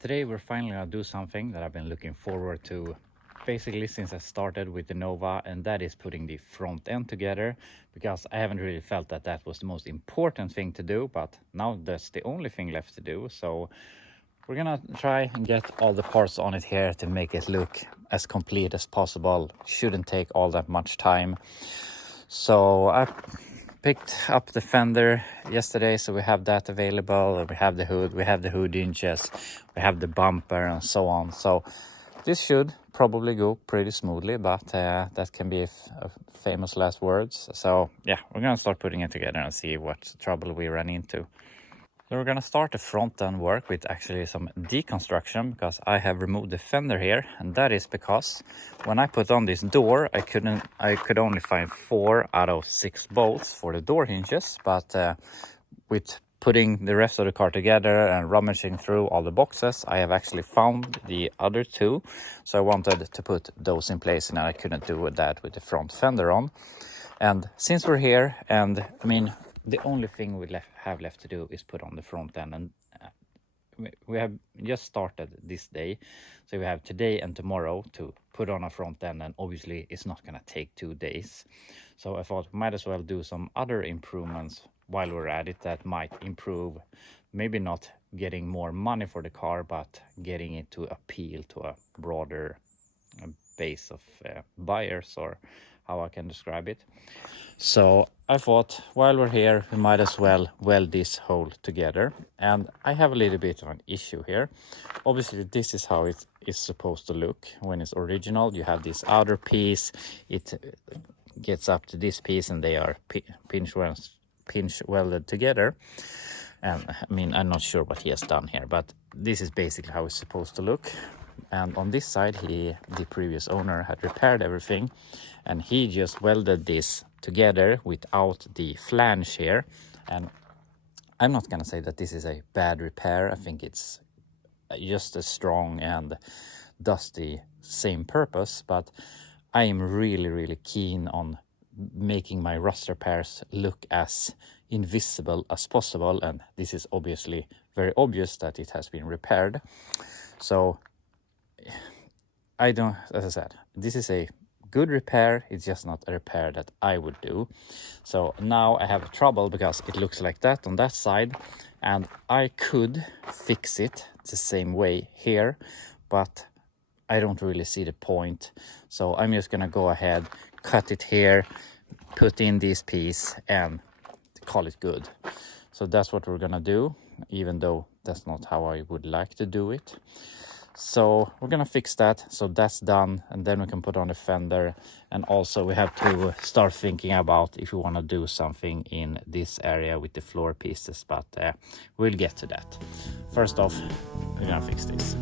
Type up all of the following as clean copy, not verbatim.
Today we're finally gonna do something that I've been looking forward to basically since I started with the Nova, and that is putting the front end together, because I haven't really felt that that was the most important thing to do, but now that's the only thing left to do. So we're gonna try and get all the parts on it here to make it look as complete as possible. Shouldn't take all that much time. So I picked up the fender yesterday, so we have that available. We have the hood, we have the hood hinges, we have the bumper and so on. So this should probably go pretty smoothly, but that can be a famous last words. So yeah, we're gonna start putting it together and see what trouble we run into. So we're gonna start the front end work with actually some deconstruction, because I have removed the fender here, and that is because when I put on this door, I could only find 4 out of 6 bolts for the door hinges, but with putting the rest of the car together and rummaging through all the boxes, I have actually found the other 2. So I wanted to put those in place, and I couldn't do that with the front fender on. And since we're here, and I mean, the only thing we have left to do is put on the front end, and we have just started this day, so we have today and tomorrow to put on a front end, and obviously it's not gonna take 2 days. So I thought we might as well do some other improvements while we're at it that might improve, maybe not getting more money for the car, but getting it to appeal to a broader base of buyers, or how I can describe it. So I thought while we're here, we might as well weld this whole together. And I have a little bit of an issue here. Obviously, this is how it is supposed to look when it's original. You have this outer piece, it gets up to this piece, and they are pinch welded together. And I mean, I'm not sure what he has done here, but this is basically how it's supposed to look. And on this side, the previous owner had repaired everything, and he just welded this together without the flange here. And I'm not gonna say that this is a bad repair. I think it's just as strong and does the same purpose, but I am really keen on making my rust repairs look as invisible as possible, and this is obviously very obvious that it has been repaired. So as I said, this is a good repair, it's just not a repair that I would do. So now I have trouble because it looks like that on that side, and I could fix it the same way here, but I don't really see the point. So I'm just gonna go ahead, cut it here, put in this piece, and call it good. So that's what we're gonna do, even though that's not how I would like to do it. So we're gonna fix that, so that's done, and then we can put on the fender. And also we have to start thinking about if we want to do something in this area with the floor pieces, but we'll get to that. First off, we're gonna fix this.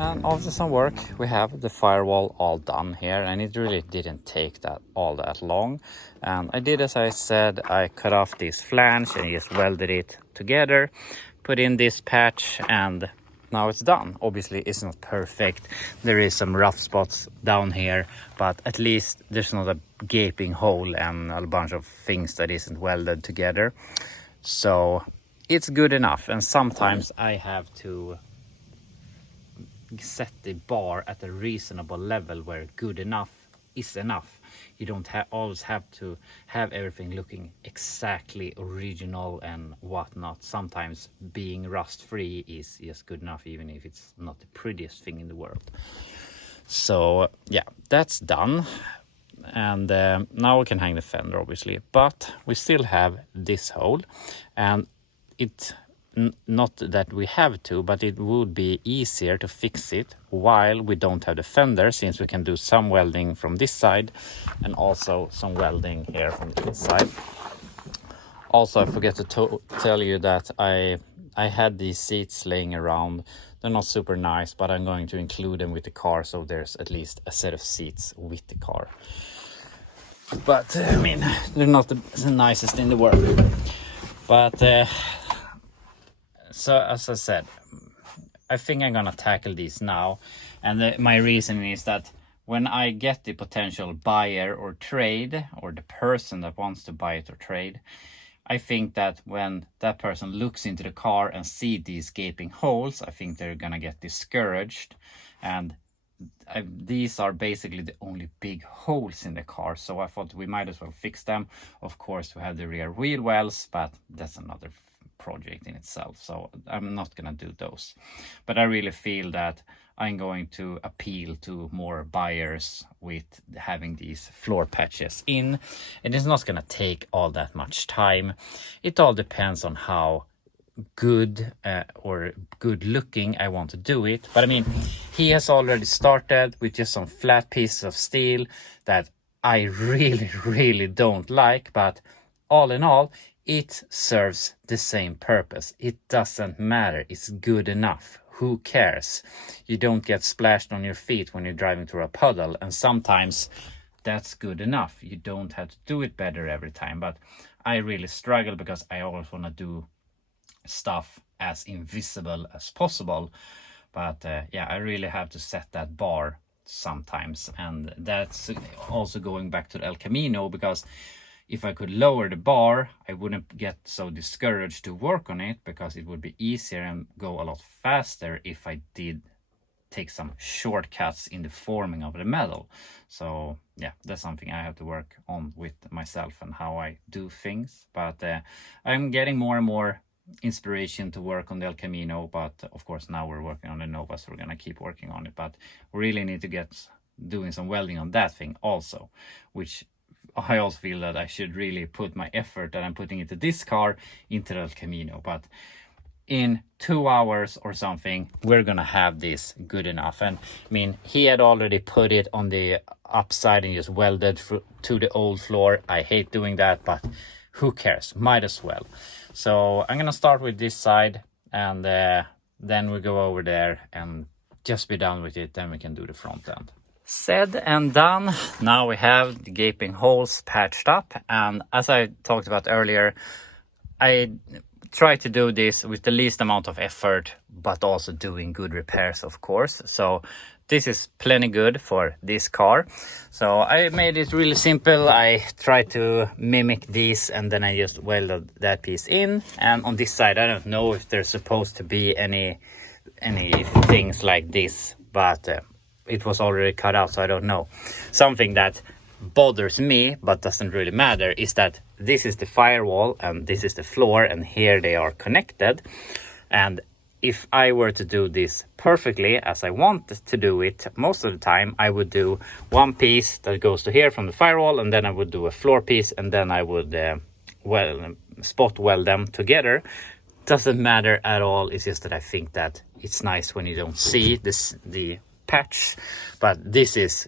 And after some work, we have the firewall all done here, and it really didn't take all that long. And I did as I said, I cut off this flange and just welded it together, put in this patch, and now it's done. Obviously it's not perfect, there is some rough spots down here, but at least there's not a gaping hole and a bunch of things that isn't welded together. So it's good enough, and sometimes I have to set the bar at a reasonable level where good enough is enough. You don't always have to have everything looking exactly original and whatnot. Sometimes being rust free is just good enough, even if it's not the prettiest thing in the world. So yeah, that's done. And now we can hang the fender, obviously, but we still have this hole, and not that we have to, but it would be easier to fix it while we don't have the fender, since we can do some welding from this side and also some welding here from this side. Also, I forget to tell you that I had these seats laying around. They're not super nice, but I'm going to include them with the car, so there's at least a set of seats with the car. but I mean, they're not the nicest in the world. But so as I said, I think I'm gonna tackle these now, and my reason is that when I get the potential buyer or trade, or the person that wants to buy it or trade, I think that when that person looks into the car and see these gaping holes, I think they're gonna get discouraged. And these are basically the only big holes in the car, so I thought we might as well fix them. Of course, we have the rear wheel wells, but that's another project in itself, so I'm not gonna do those. But I really feel that I'm going to appeal to more buyers with having these floor patches in, and it's not gonna take all that much time. It all depends on how good or good looking I want to do it. But I mean, he has already started with just some flat pieces of steel that I really don't like, but all in all, it serves the same purpose. It doesn't matter, it's good enough. Who cares? You don't get splashed on your feet when you're driving through a puddle, and sometimes that's good enough. You don't have to do it better every time. But I really struggle because I always want to do stuff as invisible as possible. But yeah, I really have to set that bar sometimes, and that's also going back to the El Camino, because if I could lower the bar, I wouldn't get so discouraged to work on it, because it would be easier and go a lot faster if I did take some shortcuts in the forming of the metal. So yeah, that's something I have to work on with myself and how I do things. But I'm getting more and more inspiration to work on the El Camino, but of course now we're working on the Nova, so we're gonna keep working on it. But we really need to get doing some welding on that thing also, which I also feel that I should really put my effort that I'm putting into this car into the El Camino. But in 2 hours or something, we're gonna have this good enough. And I mean, he had already put it on the upside and just welded to the old floor. I hate doing that, but who cares? Might as well. So I'm gonna start with this side, and then we go over there and just be done with it. Then we can do the front end. Said and done. Now we have the gaping holes patched up, and as I talked about earlier, I try to do this with the least amount of effort, but also doing good repairs, of course. So this is plenty good for this car. So I made it really simple. I tried to mimic these, and then I just welded that piece in. And on this side, I don't know if there's supposed to be any things like this, but it was already cut out, so I don't know. Something that bothers me, but doesn't really matter, is that this is the firewall and this is the floor, and here they are connected. And if I were to do this perfectly as I want to do it, most of the time I would do one piece that goes to here from the firewall, and then I would do a floor piece, and then I would spot weld them together. Doesn't matter at all. It's just that I think that it's nice when you don't see the patch, but this is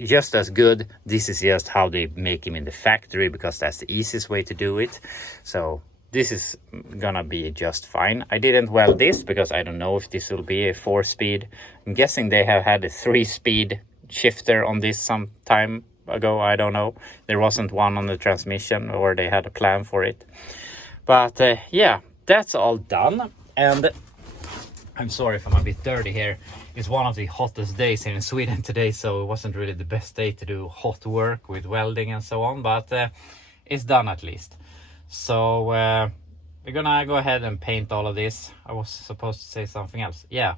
just as good. This is just how they make them in the factory, because that's the easiest way to do it. So this is gonna be just fine. I didn't weld this because I don't know if this will be a 4-speed. I'm guessing they have had a 3-speed shifter on this some time ago. I don't know. There wasn't one on the transmission, or they had a plan for it. But yeah, that's all done. And I'm sorry if I'm a bit dirty here. It's one of the hottest days here in Sweden today, so it wasn't really the best day to do hot work with welding and so on, but it's done at least. So we're gonna go ahead and paint all of this. I was supposed to say something else. Yeah.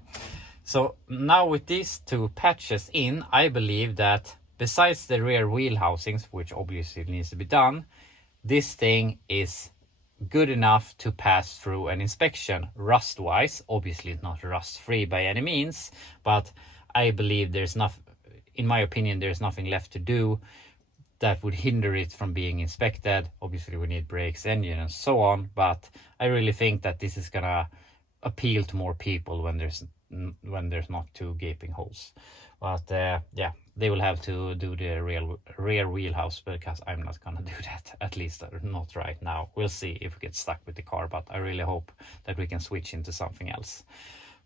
So now with these two patches in, I believe that besides the rear wheel housings, which obviously needs to be done, this thing is good enough to pass through an inspection rust wise. Obviously not rust free by any means, but I believe there's nothing, in my opinion, there's nothing left to do that would hinder it from being inspected. Obviously we need brakes, engine and so on, but I really think that this is gonna appeal to more people when there's not two gaping holes. But yeah, they will have to do the rear wheelhouse, because I'm not gonna do that, at least not right now. We'll see if we get stuck with the car, but I really hope that we can switch into something else.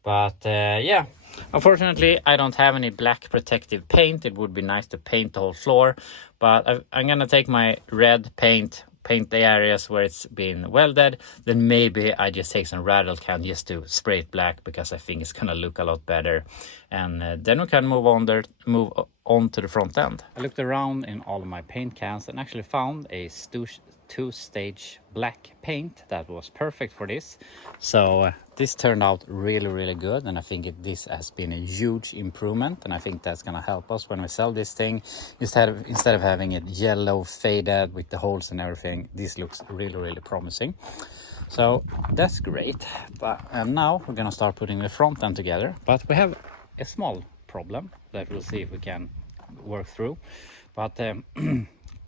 But yeah, unfortunately I don't have any black protective paint. It would be nice to paint the whole floor, but I'm gonna take my red paint the areas where it's been welded. Then maybe I just take some rattle can just to spray it black, because I think it's gonna look a lot better. And then we can move on to the front end. I looked around in all of my paint cans and actually found a two-stage black paint that was perfect for this. So this turned out really good, and I think this has been a huge improvement, and I think that's gonna help us when we sell this thing. Instead of having it yellow faded with the holes and everything, this looks really promising. So that's great. But now we're gonna start putting the front end together, but we have a small problem that we'll see if we can work through. But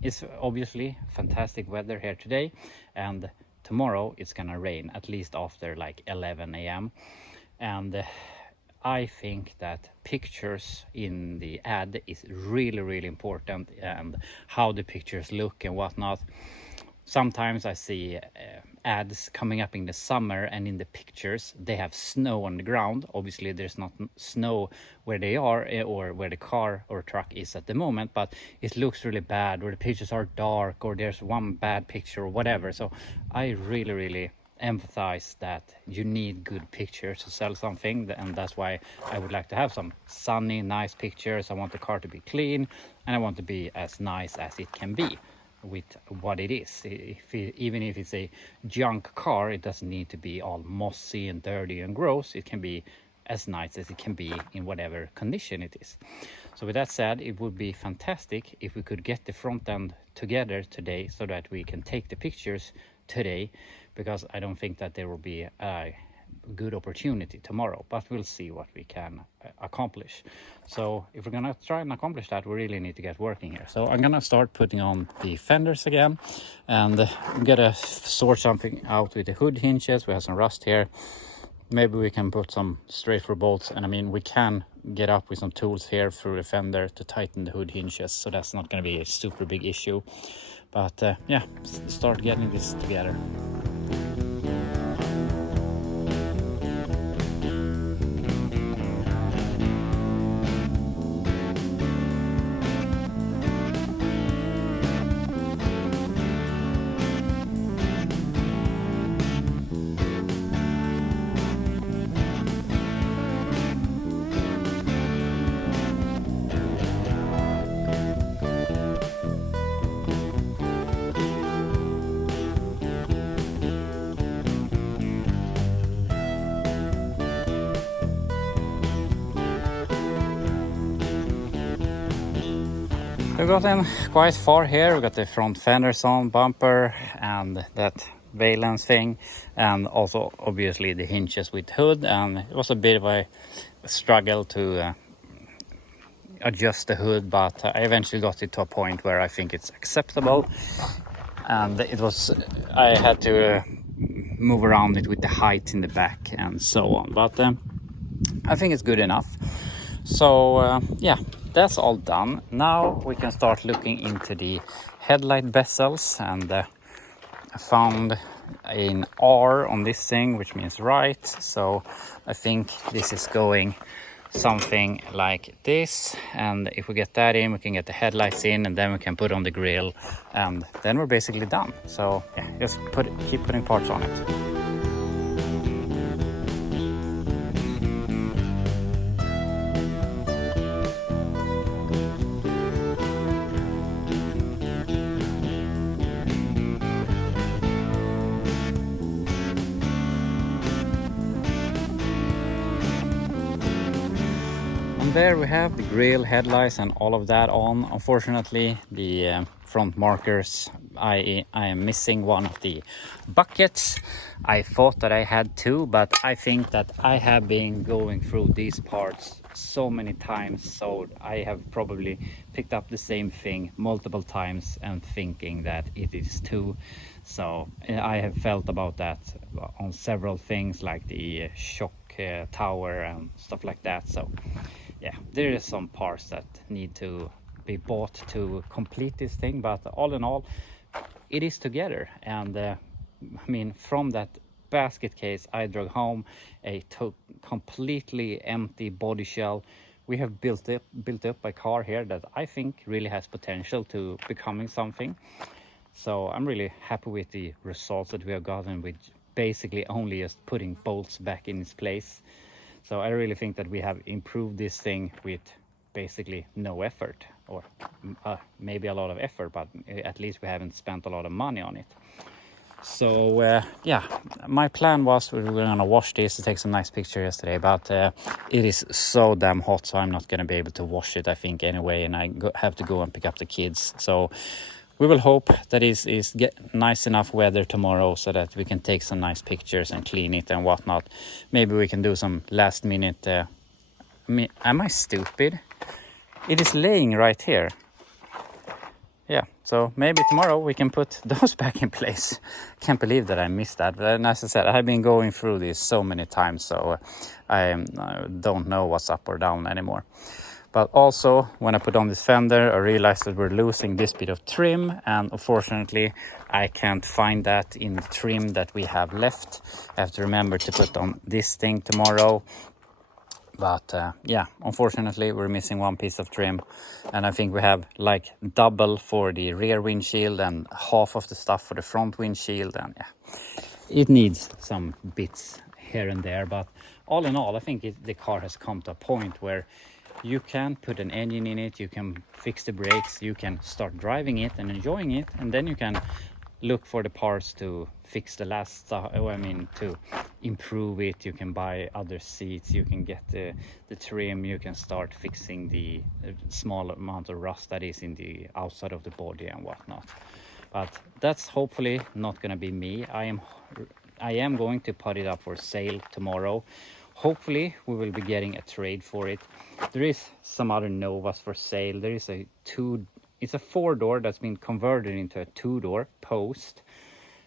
it's obviously fantastic weather here today, and tomorrow it's gonna rain, at least after like 11 a.m. and I think that pictures in the ad is really important, and how the pictures look and whatnot. Sometimes I see ads coming up in the summer, and in the pictures they have snow on the ground. Obviously there's not snow where they are or where the car or truck is at the moment, but it looks really bad, or the pictures are dark, or there's one bad picture or whatever. So I really emphasize that you need good pictures to sell something, and that's why I would like to have some sunny, nice pictures. I want the car to be clean, and I want to be as nice as it can be with what it is. Even if it's a junk car, it doesn't need to be all mossy and dirty and gross. It can be as nice as it can be in whatever condition it is. So with that said, it would be fantastic if we could get the front end together today, so that we can take the pictures today, because I don't think that there will be a good opportunity tomorrow, but we'll see what we can accomplish. So if we're gonna try and accomplish that, we really need to get working here. So I'm gonna start putting on the fenders again, and I'm gonna sort something out with the hood hinges. We have some rust here. Maybe we can put some straight through bolts, and I mean, we can get up with some tools here through the fender to tighten the hood hinges, so that's not going to be a super big issue. But yeah, start getting this together. We've gotten quite far here. We've got the front fenders on, bumper, and that valence thing, and also obviously the hinges with hood. And it was a bit of a struggle to adjust the hood, but I eventually got it to a point where I think it's acceptable. And I had to move around it with the height in the back and so on, but I think it's good enough. So yeah, that's all done. Now we can start looking into the headlight bezels, and I found an R on this thing, which means right. So I think this is going something like this, and if we get that in, we can get the headlights in, and then we can put on the grille, and then we're basically done. So yeah, just keep putting parts on it. There we have the grille, headlights, and all of that on. Unfortunately, the front markers, I am missing one of the buckets. I thought that I had two, but I think that I have been going through these parts so many times, so I have probably picked up the same thing multiple times and thinking that it is two. So I have felt about that on several things, like the shock tower and stuff like that. So yeah, there is some parts that need to be bought to complete this thing, but all in all, it is together. And I mean, from that basket case, I drove home a completely empty body shell. We have built up a car here that I think really has potential to becoming something. So I'm really happy with the results that we have gotten with basically only just putting bolts back in its place. So I really think that we have improved this thing with basically no effort, or maybe a lot of effort, but at least we haven't spent a lot of money on it. So yeah, my plan was we were gonna wash this to take some nice picture yesterday, but it is so damn hot, so I'm not gonna be able to wash it, I think, anyway, and I have to go and pick up the kids. So we will hope that is get nice enough weather tomorrow so that we can take some nice pictures and clean it and whatnot. Maybe we can do some last minute. Am I stupid? It is laying right here. Yeah, so maybe tomorrow we can put those back in place. Can't believe that I missed that. But as I said, I've been going through this so many times, so I don't know what's up or down anymore. But also, when I put on this fender, I realized that we're losing this bit of trim, and unfortunately I can't find that in the trim that we have left. I have to remember to put on this thing tomorrow. But yeah, unfortunately we're missing one piece of trim, and I think we have like double for the rear windshield and half of the stuff for the front windshield, and yeah, it needs some bits here and there. But all in all, I think the car has come to a point where you can put an engine in it, you can fix the brakes, you can start driving it and enjoying it, and then you can look for the parts to fix the last stuff. I mean, to improve it. You can buy other seats, you can get the trim, you can start fixing the small amount of rust that is in the outside of the body and whatnot. But that's hopefully not going to be me. I am going to put it up for sale tomorrow. Hopefully we will be getting a trade for it. There is some other Novas for sale. There is it's a 4-door that's been converted into a 2-door post,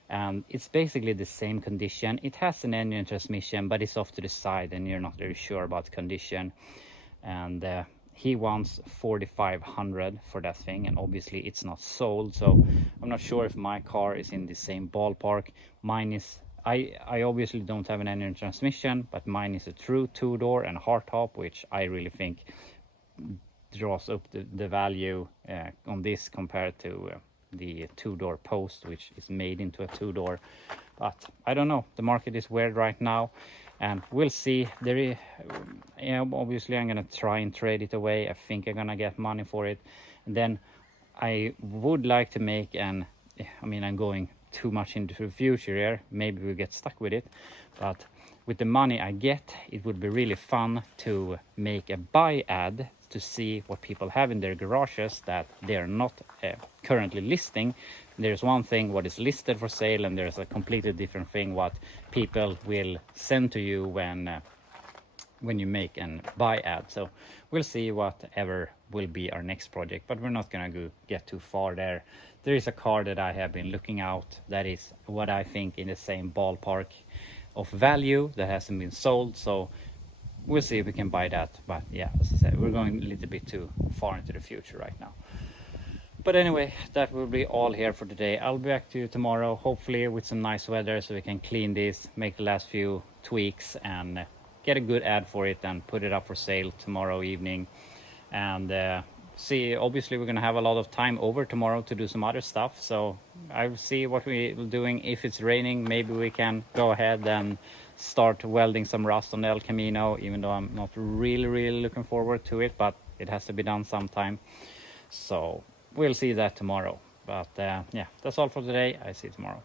and it's basically the same condition. It has an engine transmission, but it's off to the side and you're not really sure about the condition. And he wants 4,500 for that thing, and obviously it's not sold, so I'm not sure if my car is in the same ballpark. Mine is, I obviously don't have an engine transmission, but mine is a true 2-door and hardtop, which I really think draws up the value on this compared to the 2-door post, which is made into a 2-door. But I don't know, the market is weird right now, and we'll see. There is, obviously I'm gonna try and trade it away. I think I'm gonna get money for it, and then I would like to make I'm going too much into the future here, maybe we get stuck with it, but with the money I get, it would be really fun to make a buy ad to see what people have in their garages that they're not currently listing. There's one thing what is listed for sale, and there's a completely different thing what people will send to you when you make an buy ad. So we'll see whatever will be our next project, but we're not gonna get too far there. There is a car that I have been looking out that is what I think in the same ballpark of value that hasn't been sold, so we'll see if we can buy that. But yeah, as I said, we're going a little bit too far into the future right now. But anyway, that will be all here for today. I'll be back to you tomorrow, hopefully with some nice weather, so we can clean this, make the last few tweaks, and get a good ad for it and put it up for sale tomorrow evening. And see, obviously we're gonna have a lot of time over tomorrow to do some other stuff, so I'll see what we're doing. If it's raining, maybe we can go ahead and start welding some rust on the El Camino, even though I'm not really looking forward to it, but it has to be done sometime. So we'll see that tomorrow. But yeah, that's all for today. I see you tomorrow.